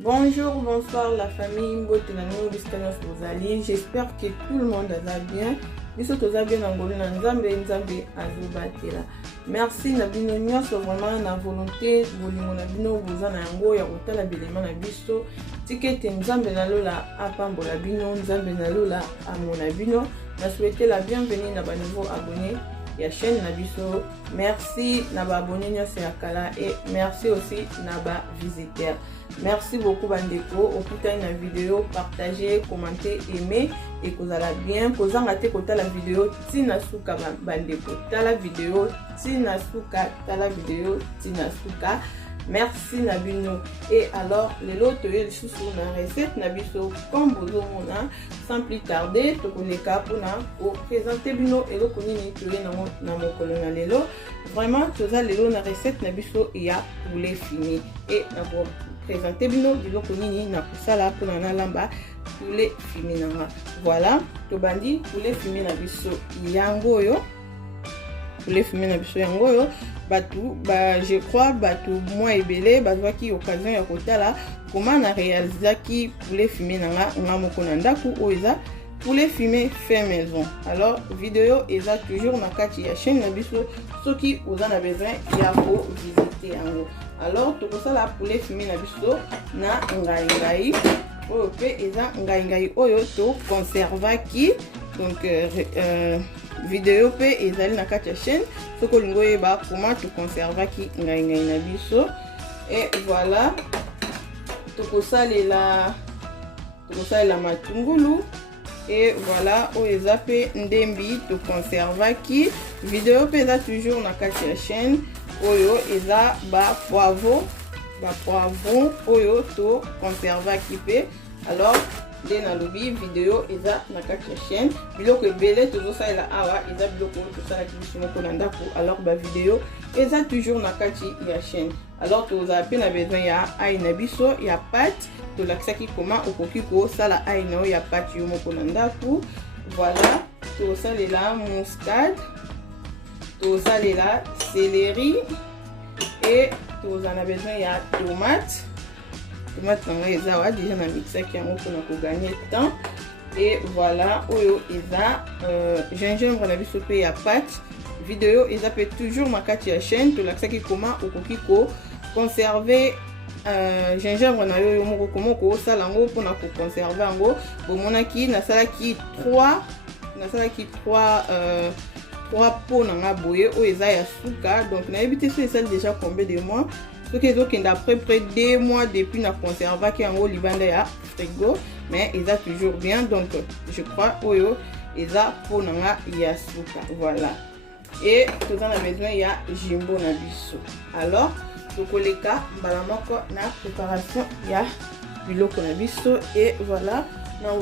Bonjour, bonsoir la famille Mbotenano Biskanos Bozali. J'espère que tout le monde va bien. Biso toza bien ngolo na nzambe azobatela. Merci na bino nyonso vraiment na volonté bolingo na bino boza na yango ya kotala bilema na biso. Tikete nzambe na lola apambola bino, nzambe na lola amona bino. Na souhaiter la bienvenue na ba nouveau abonné ya chaîne na biso. Merci na ba abonné nyonso ya kala et merci aussi na ba visiteur. Merci beaucoup bandeko, okutani na vidéo, partagez, commentez, aimez et kozala bien. Kozanga te kota la vidéo tina suka bandeko. Tala vidéo tina suka, tala vidéo tina suka. Merci Nabino. Et alors, les lots de la recette Nabiso comme vous sans plus tarder, to koleka pona pour présenter bino et le konini tué na mon colonel lelo. Vraiment, tous les lots na recette Nabiso il y a poulet fini et pour présenter bino bilo konini na kusala pona na lamba poulet fini na. Voilà, to bandi poulet fini Nabiso yango yo. Poulet fini Nabiso yango yo. Batou, je crois batou moi ebele bazwa ki occasion ya kotala comment na réaliser ki poulet fumé nanga moko na ndaku oza poulet fumé fait maison. Alors vidéo eza toujours na kati ya chaîne na biso soki oza na besoin ya ko visiter yango. Alors to kosala poulet fumé na biso na ngai oyo pe eza ngai oyo to conserva ki donc vidéo pe ezali na kati ya chaîne soko lingo yeba comment tu conserva ki ngai na biso. Et voilà tokosalela matungulu et voilà o eza pe ndembi to conserva ki vidéo pe eza toujours na kati ya chaîne oyo eza ba poivron oyo to conserva ki pe. Alors de na lobi vidéo eza na kati ya chaîne biloko ebele tozosalela awa eza biloko tosalaki biso moko na ndako. Alors ba vidéo eza toujours na kati ya chaîne. Alors toza pe na besoin ya ai na biso ya pâte tolakisaki comment okoki kosala ai na ya pâte yo moko na ndako. Voilà tosalela muscade, tosalela céleri et toza na besoin ya tomate. Tomate eza déjà na mixer qui yango pour na gagner temps. Et voilà oyo eza gingembre na biso pe ya pâte. Vidéo eza pe toujours na kati ya chaîne to laksaki comment okoki ko conserver gingembre na yo moko comment ko sala ngo pour na ko conserver ngo bomonaki na salaki 3 pots na nga boye oyo eza ya suka. Donc na ebité so esali déjà combien de mois. Ce qui est ok d'après près 2 mois depuis na conserva qui en haut libanda ya frigo mais ils a toujours bien. Donc je crois oyo eza pour nanga ya suka. Voilà et tout en a besoin ya jimbo na biso. Alors tokoleka mbala moko na préparation ya biloko na biso. Et voilà na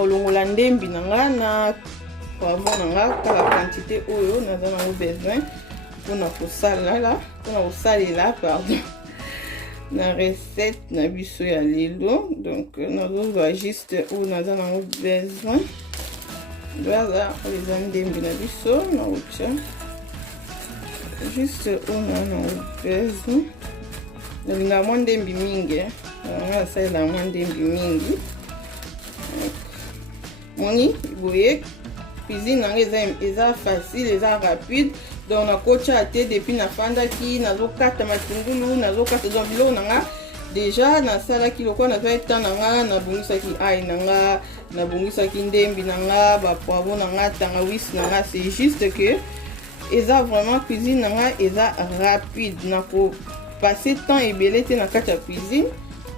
ulongola ndembi nanga na poivron nanga kala quantité oyo naza na besoin pour kosalela pardon na recette na biso ya lelo. Donc nazoba juste oyo naza na besoin voilà les ndembi na biso na ucha juste oyo na besoin nalinga mwa ndembi mingi nasalela mwa ndembi mingi moni boye cuisine nanga eza facile eza rapide. Donc na kocha te depuis na fandaki nazokata matungulu nazokata donc biloko nanga déjà na sala ki lokwa na fait temps nanga na bongisaki ai nanga na bongisaki ndembi nanga ba poivron nanga tangawizi nanga. C'est juste que eza vraiment cuisine nanga eza rapide na ko passer temps ebele te na kati ya cuisine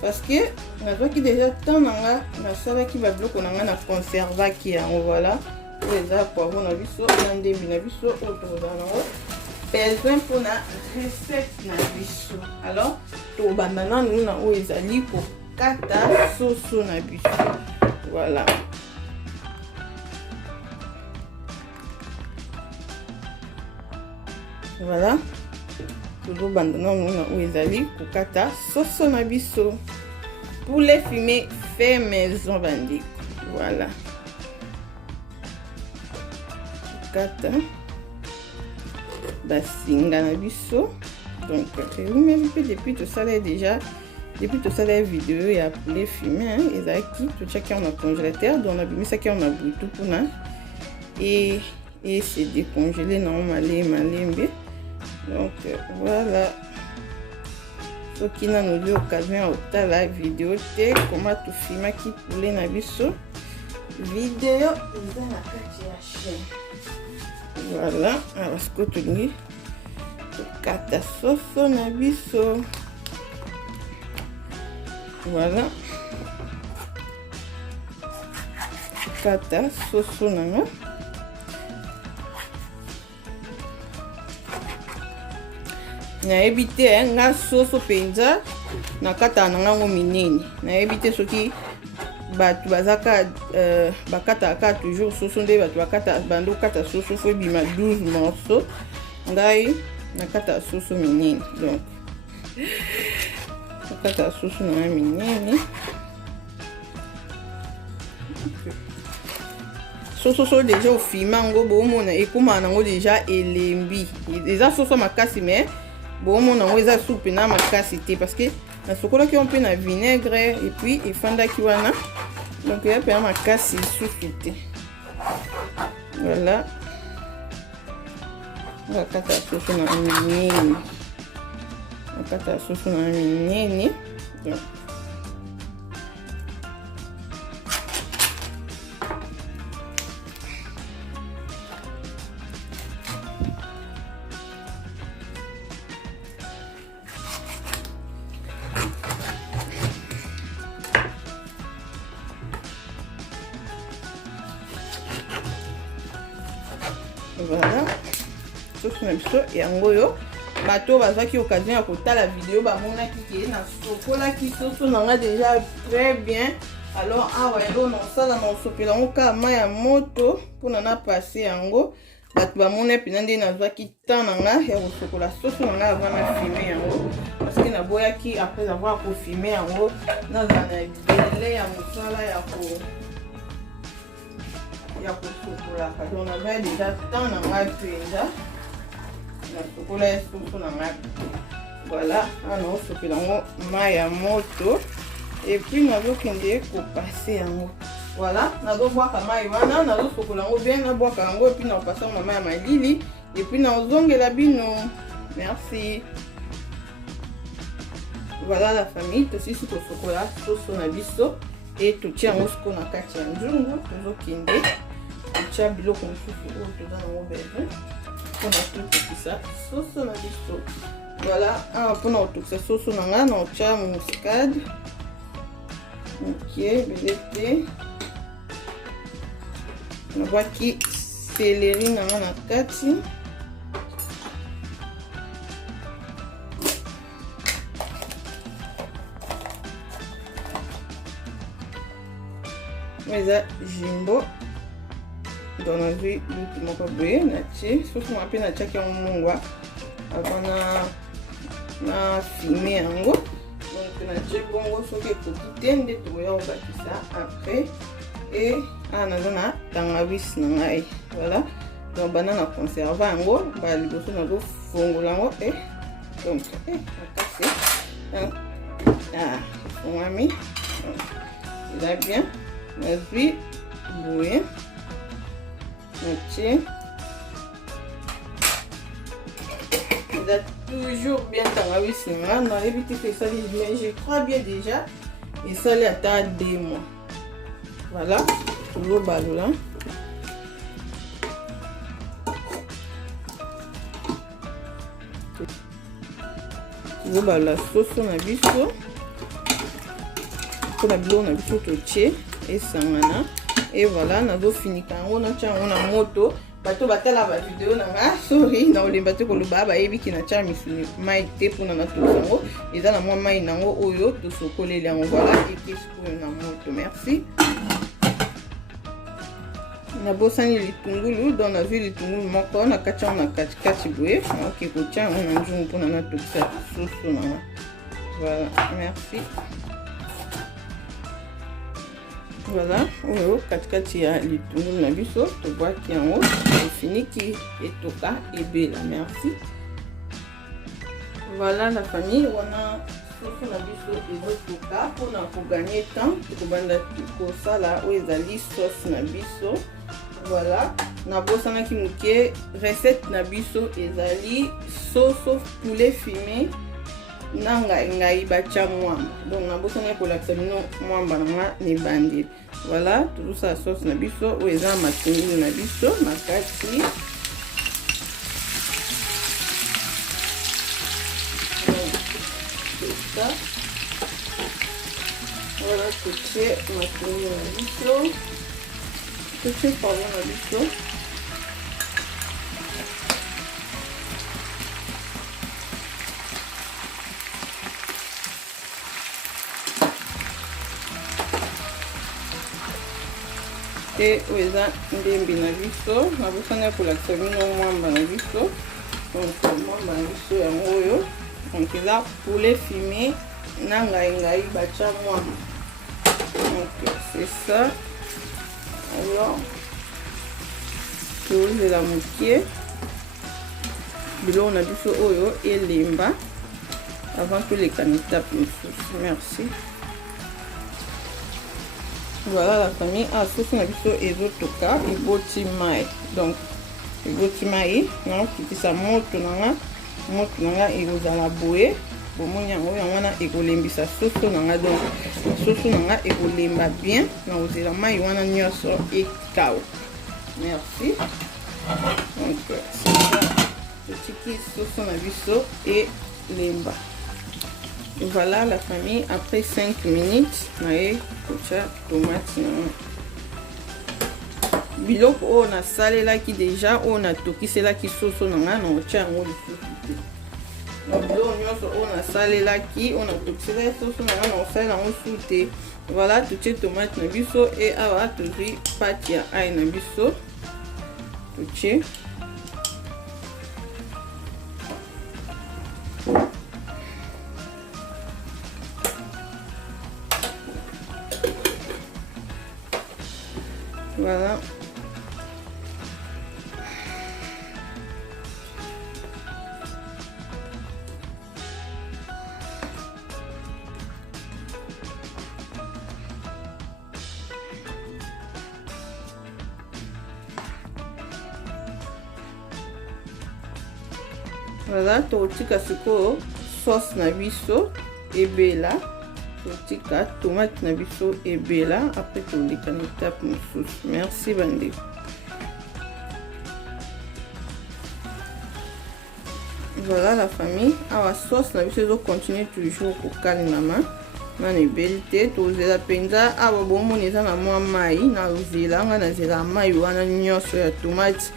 parce que nazwaki déjà temps nanga na sala ki ba biloko nanga na conserva ki yango. Voilà eza poivron na biso na ndembi na biso oyo toza nango besoin mpona recette na biso. Alors tobanda nanu na oyo ezali kokata soso na biso. Voilà voilà tozobanda nanu na oyo ezali kokata soso na biso poulet fumé fait maison bandeko. Voilà kata basinga na biso Donc même depuis tout ça là déjà depuis tout ça la vidéo et appelé fumer hein, et ça qui tout ça qui on a congélateur donc on a mis ça qui on a boutou pour na et c'est décongelé normalement donc voilà ce qui n'a eu l'occasion de la vidéo c'est comment tout filmer qui poulet na biso vidéo dans la carte ya chaîne voilà alors ce que tu dis kata sauce na biso voilà kata sauce nanga nayebi te nga soso penza na kata nanga ngo minene nayebi te soki bato bazaka bakataka toujours soso nde bato bakata bando kata soso fo bima 12 morceaux ngai nakata soso minene donc nakata soso na minene soso déjà au fimango bomona ekuma nango déjà elembi eza soso makasi mais bomona ngo eza soupe na makasi te parce que na sokola ki on peut na vinaigre et puis efanda ki wana donc ya pe makasi soupe te voilà nakata soso na minene nakata soso na minene donc voilà soso na biso yango yo bato bazaki occasion ya kotala vidéo bamonaki ke na sokolaki soso nanga déjà très bien alors awa yango nosala na osopela yango kaka mai ya moto mpona na pase yango bato bamona mpena nde nazwaki temps nanga ya kosokola soso nanga avant na filme yango parce que naboyaki après avoir kofilme yango nazala na ebele ya mosala ya kosokolaka donc nazali déjà temps na ngai mpenza nasokola soso na ngai voilà ana osopela yango mai ya moto epuis nazokende kopase yango voilà nazobwaka mai wana nazosokola yango bien nabwaka yango epuis nakopasa yango mai ya malili epuis nazongela bino merci voilà la famille tosisi kosokola soso na biso e totia yango siko na kati ya nzungu tozokende totia biloko mosusu oyo toza nango besoin mpona totokisa soso na biso voilà awa mpona kotokisa soso na nga na otia muscade mokie ebele te nabwaki seleri na nga na kati eza jimbo donc nazwi lutu moko boye natie soso nga mpe natiaki yango mongwa avant na filme yango donc natie bongo soki ekoki te nde tokoya kobakisa après e awa naza na tangawisi na ngai voilà donc banda na conserve yango baliboso nazofongola yango e donc makasi efongwami eza bien nazwi boye natie eza toujours bien tangawisi nga nayebi te ke esali mais je crois bien déjà esali ata 2 mois voilà tozobalola tozobalola soso na biso mpona biloko na biso totie esangana et voilà nazofinika yango natia yango na moto bato batala bavideo na nga sorry na olemba te koloba bayebiki natia misuni mai te mpona natokisa yango eza na mwa mai nango oyo tosokoleli yango voilà ekesi oyo na moto merci nabosani litungulu donc nazwi litungulu moko nakati yango na katikati boye naoke kotia yango na nzungu mpona natokisa soso na nga voilà merci voilà oyo katikati ya litungulu na biso tobwaki yango tofiniki etoka ebela merci Voilà la famille, on a sauce na biso ezotoka mpona koganye temps tokobanda kosala oyo ezali sauce na biso. Voilà, nabosanaki moke recette na biso ezali sauce poulet fumé na ngai bacha mwamba. Donc nabosanaki kolakisa bino mwamba nanga nebandeli. Voilà, tozosala sauce na biso oyo eza matungulu na biso na kati. Voilà, tutie matungulu na biso, tutie pardon na biso. Et oyo eza ndembi na biso, nabosani kolakisa bino mwamba na biso. Donc mwamba na biso yango oyo, donc eza poulet fumé na ngai bacha mwamba. Donc c'est ça. Alors tozela mokie biloko na biso oyo elemba avant toleka na étape mosusu. Merci. Voilà la famille, sauce na biso ezotoka eboti mai. Donc eboti mai nakokitisa moto nanga ekozala boye. Bomoni yango wana ekolembisa soso nanga. Donc soso nanga ekolemba bien nakozela mai wana nyonso ekao. Merci. Donc c'est ça, totiki soso na biso elemba. Voilà la famille, après 5 minutes naye kotia tomate nanga. Biloko oyo nasalelaki deja oyo natokiselaki soso nanga nakotia yango lisusu te. Biloko nyonso oyo nasalelaki oyo natokiselaki soso nanga nakosalela yango lisusu te. Voilà, totie tomate na biso e awa tozwi pate ya ai na biso totie. Voilà. Voilà, totika sikoyo sauce na biso ebela. Totika tomate na biso ebela. Après toleka na étape mosusu. Merci bande. Voilà la famille, awa sauce na biso ezo continuer toujours kokalingama nana ebeli te. Tozela mpenza awa bomoni eza na mwa mai nazela nga nazela mai wana nyonso ya tomate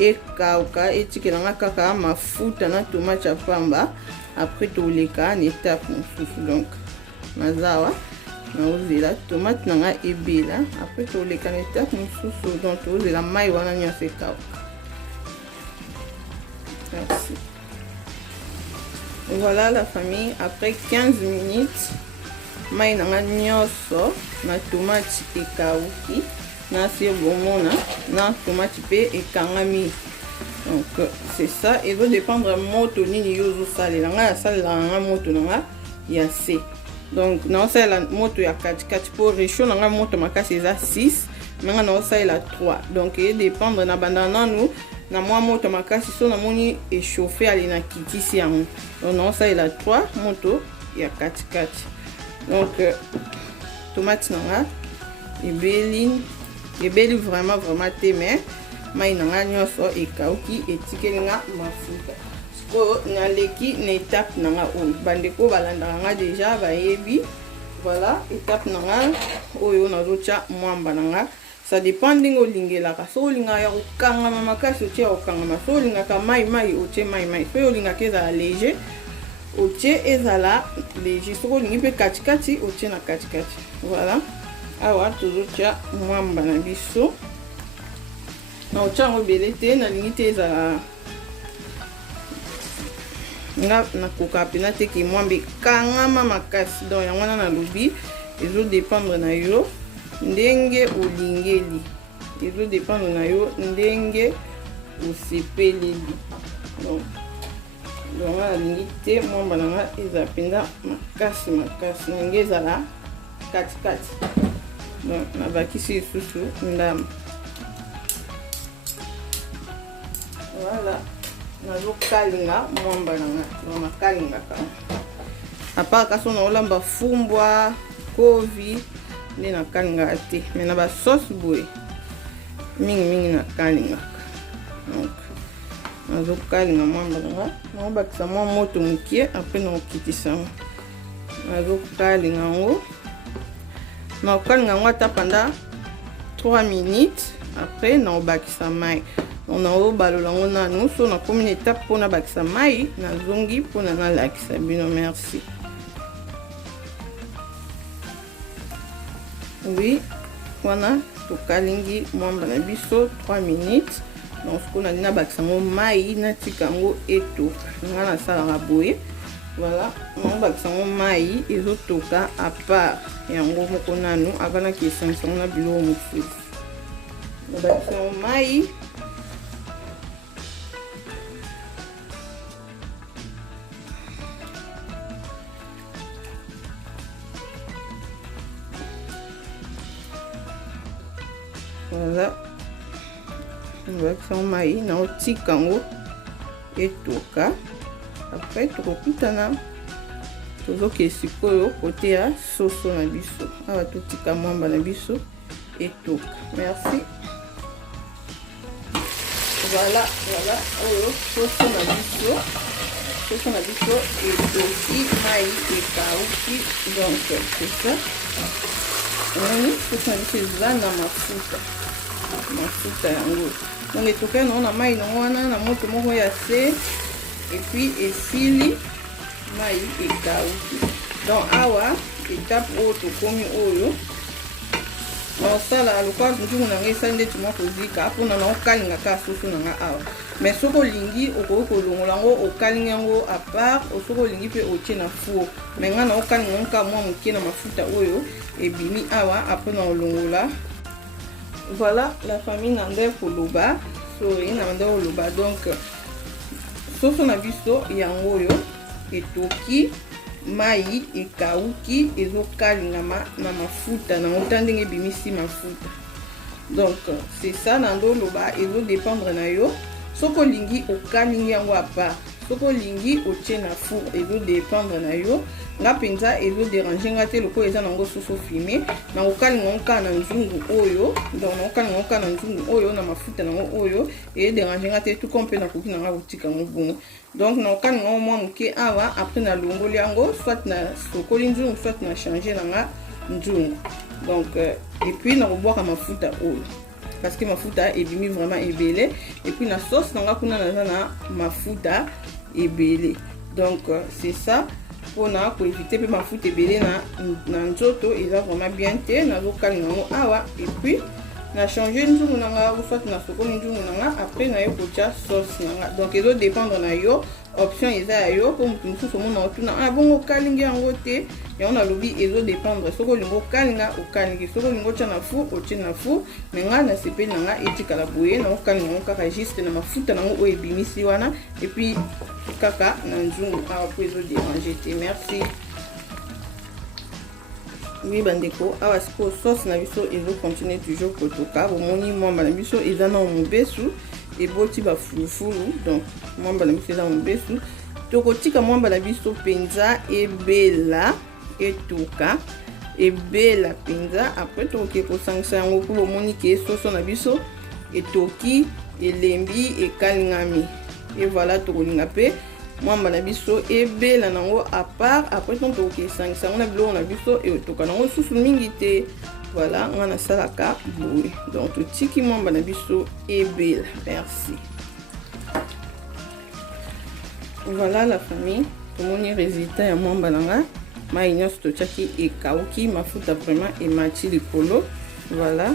ekauka etikelanga kaka mafuta na tomate ya pamba. Après toleka na étape mosusu. Donc nazawa naozela tomate nanga ebela. Après toleka na étape mosusu. Donc tozela mai wana nyonso ekauka. Merci. Voilà la famille, après 15 minutes mai nanga nyonso na tomate ekauki na sie bomona na tomate pe ekangami. Donc c'est ça, et va dépendre moto nini yozo salela nga ya salela nga moto nanga ya C. Donc na salela moto ya 4 pour réchaud nanga moto makasi eza 6 mais na salela 3. Donc il dépendre na bandana nous na mwa moto makasi so na moni échauffer ali na kitisi yango. Donc na salela 3 moto ya 4. Donc tomate nanga ebeli vraiment te mais mai nanga nyonso ekauki etikelinga mafuta. Sikoyo naleki na étape nanga oyo bandeko balandaka nga deja bayebi. Voilà étape nanga oyo nazotia mwamba nanga. Ça dépend ndenge olingelaka. So olingaka ya kokangama makasi otie ya kokangama. So olingaka mai otie mai. So olingaka ezala léger otie ezala léger. So olingi mpe katikati otie na katikati. Voilà. Awa tozotia mwamba na biso. Na otia yango ebele te nalingi te ezala nga nakoka pena te ke mwamba ekangama makasi. Donc yango wana nalobi ezo dépendre na yo ndenge olingeli. Ezo dépendre na yo ndenge osepeleli. Donc donc nalingi te mwamba na nga eza mpenza makasi makasi nange ezala katikati. Donc nabakisi lisusu ndama. Voilà, nazokalinga mwamba na nga nakalingaka apart kaso naolamba fumbwa kovi nde nakalingaka te, mais na basauce boye mingi nakalingaka. Donc nazokalinga mwamba na nga naobakisa mwa moto mokie apres naokitisa yango nazokalinga yango naokalinga yango ata pendant 3 minutes apres naobakisa mai. Donc naobalola yango nanu so nakomi na étape mpona bakisa mai nazongi mpona nalakisa bino. Merci. Oui, wana tokalingi mwamba na biso 3 minutes. Donc ce qu'on a dit na bakisa yango mai natika yango etoka nga nasalaka boye. Voilà, naobakisa yango mai ezotoka à part yango moko nanu avant nakesangisa yango na biloko mosusu. Nabakisa yango mai voilà, nabakisa yango mai naotika yango etoka. Après tokokutana tozoke sikoyo kote ya soso na biso. Awa totika mwamba na biso etoka. Merci. Voilà, oyo soso na biso etoki mai ekauki. Donc c'est ça. Soso na biso eza na mafuta yango. Donc etoka yango na mai nango wana na moto moko ya se. Et puis esili mai ekauki. Donc awa étape oyo tokomi oyo naosala lokwa nzungu na nga esali ndeti mwa kozika mpona naokalinga kaka soso na nga awa. Mais soki olingi okoki kolongola yango okalinga yango à part, soki olingi mpe otie na four. Mais nga naokalinga yango kaka mwa moke na mafuta oyo ebimi awa apres naolongola. Voilà la famille na nde koloba sori na nde koloba. Donc soso na biso yango oyo etoki mai ekauki ezokalingama na mafuta na ota ndenge ebimisi mafuta. Donc c'est ça na ndo loba ezodépendre na yo. Soki olingi okalingi yango à part, soki olingi otie na four ezodépendre na yo. Nga mpenza ezodérange nga te lokola eza nango soso fumé nakokalinga yango kaka na nzungu oyo. Donc nakokalinga yango kaka na nzungu oyo na mafuta nango oyo edérange nga te tout comme mpe nakoki nanga kotika yango bongo. Donc nakokalinga yango mwa moke awa apres nalongoli yango soit na sokoli nzungu soit na change nanga nzungu. Donc et puis nakobwaka mafuta oyo parce que mafuta ebimi vraiment ebele. Et puis na sauce nanga kuna naza na mafuta ebele. Donc c'est ça pour éviter pe mafuta ebele na nzoto eza vraiment bien te. Nazokalinga yango awa et puis na changer nzungu nanga soit na sokoli nzungu nanga après na yo kotia sauce nanga. Donc ezo dépendre na yo, option eza ya yo po mutu mosusu omona otuna bongo okalingi yango te. Yango nalobi ezo dépendre soki olingi okalinga okalingi, soki olingi otia na four otie na four. Mais nga na sepeli nanga etikala boye naokalinga yango kaka juste na mafuta nango oyo ebimisi wana et puis kaka na nzungu awa po ezo déranger te. Merci. Oui bandeko, awa siko sauce na biso ezo continue toujours kotoka. Bomoni mwamba na biso eza na mobesu eboti ba fulufulu. Donc mwamba na biso eza mobesu. Tokotika mwamba na biso penza ebela etoka ebela penza. Après tokoki kosangisa yango po bomoni ke soso na biso etoki elembi ekalingami. Et voilà tokolinga pe mwamba na biso ebela nango à part. Après tokoki sangisa yango na biloko na biso etoka nango susu mingi te. Voilà nga nasalaka boye. Donc totiki mwamba na biso ebela. Merci. Voilà la famille, tomoni résultat ya mwamba nanga mai nyonso totiaki ekauki mafuta vraiment emati likolo. Voilà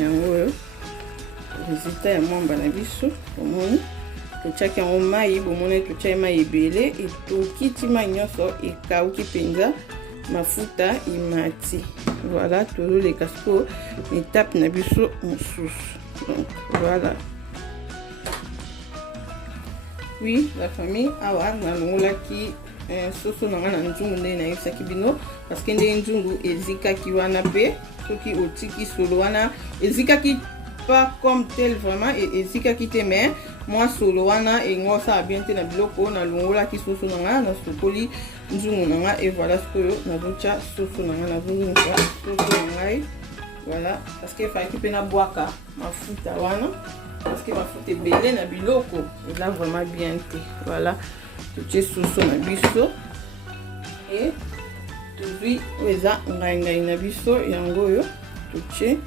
yango oyo résultat ya mwamba na biso tomoni totiaki yango mai bomoni totiaki mai ebele etoki ti mai nyonso ekauki mpenza mafuta emati. Voilà tozoleka sikoyo étape na biso mosusu. Donc voilà Oui, la famille awa nalongolaki soso nanga na nzungu nde nayebisaki bino parce que nde nzungu ezikaki wana pe soki otiki solo wana ezikaki pas comme tel vraiment ezikaki te mais moi solo wana engo ça bien te na biloko nalongolaki soso nanga na sokoli nzungu nanga et voilà ce que nazotia soso nanga nazolingisa soso nangai voilà parce que faki pe na bwaka mafuta wana parce que mafuta ebele na biloko eza vraiment bien te voilà totie soso na biso et tozwi oyo eza ngai na biso yango oyo totie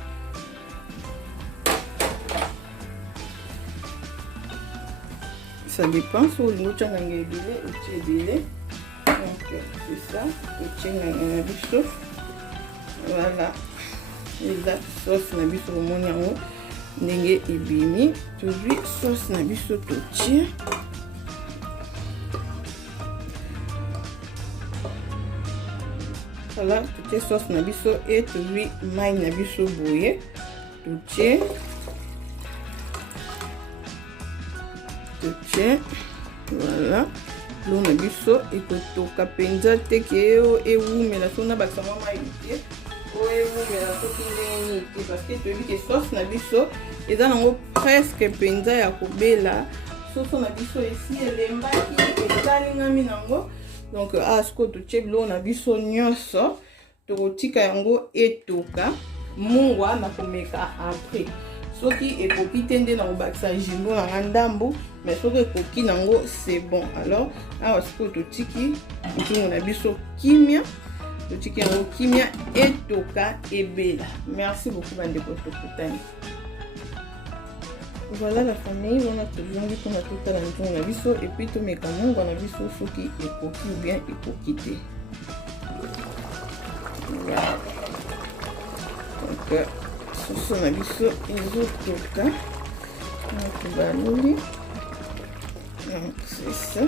ça dépend si olingi otia ngai ebele otie ebele donc c'est ça totie ngai na biso voilà eza sauce na biso omoni yango ndenge ebimi tozwi sauce na biso totie voilà totie sauce na biso et tozwi mai na biso boye totie voilà lo na biso ekotoka mpenza teke ewumela so na bakisa mwa mai te ewumela soki ndenge nini te parce que toyebi ke sauce na biso eza nango presque mpenza ya kobela soso na biso esi elembaki esalingami nango donc sikoyo totie biloko na biso nyonso tokotika yango etoka mungwa na komeka après soki ekoki te nde na kobakisa jimbo nanga ndambu mais soki ekoki nango c'est bon alors awa sikoyo totiki nzungu na biso kimia totiki yango kimia etoka ebela. Merci beaucoup bandeko tokutani. Voilà la famille, on a toujours dit qu'on a tout à l'entour na biso et puis tout mes camons on a biso soki ekoki ou bien ekokite. Voilà. Donc soso na biso ezotoka na kubaluli. Donc c'est ça.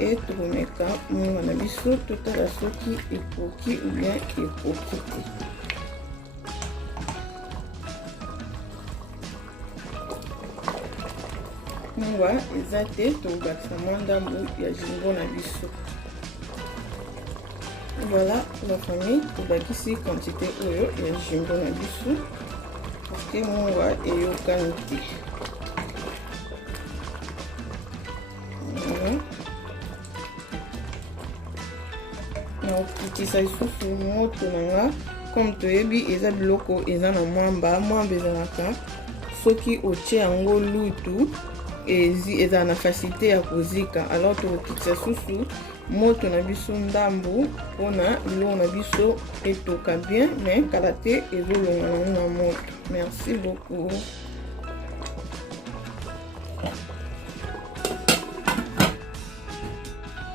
Et tokomeka munga na biso totala soki ekoki ou bien ekokite. Mungwa eza te tobakisa mwa ndambu ya jimbo na biso. Voilà la famille, tobakisi quantité oyo ya jimbo na biso parce que mungwa eyokani te. Na okitisa lisusu moto nanga comme toyebi eza biloko eza na mwamba ezalaka soki otie yango lutu eza na facilité ya kozika alors tokitisa susu moto na biso ndambu mpona biloko na biso etoka bien mais kala te ezolonga nango na moto. Merci beaucoup.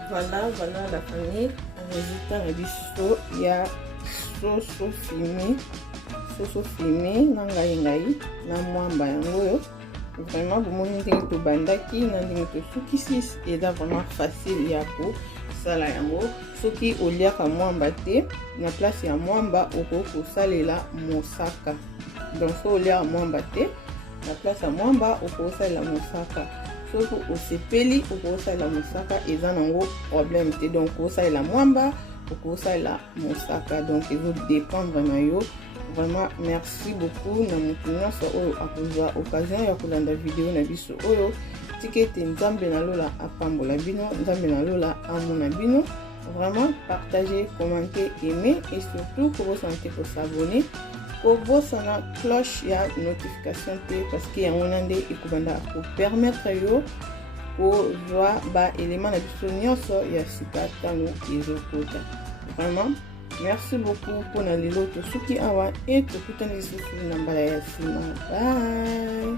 Voilà la famille, résultat na biso ya soso fumé na ngai na mwamba yango oyo vraiment bomoni ndenge tobandaki na ndenge tosukisi eza vraiment facile ya kosala yango. Soki oliaka mwamba te na place ya mwamba okoki kosalela mosaka, donc so oliaka mwamba te na place ya mwamba okoki kosalela mosaka. Soki osepeli okosalela mosaka eza nango problème te, donc okosalela mwamba okosalela mosaka, donc ezo dépendre na yo. Vraiment merci beaucoup na moto nyonso oyo akozwa occasion ya kolanda video na biso oyo. Tika ete nzambe nalola apambola bino, nzambe nalola amona bino. Vraiment partagez, commentez, aimez et surtout kobosana ko s'abonner, kobosana cloche ya notification te parce que yango nande ekobanda ko permettre yo kozwa ba élément na biso nyonso ya sika tano ezokota. Vraiment merci beaucoup pour la lelo tosuki awa et tokutani lisusu na mbala ya sima. Bye.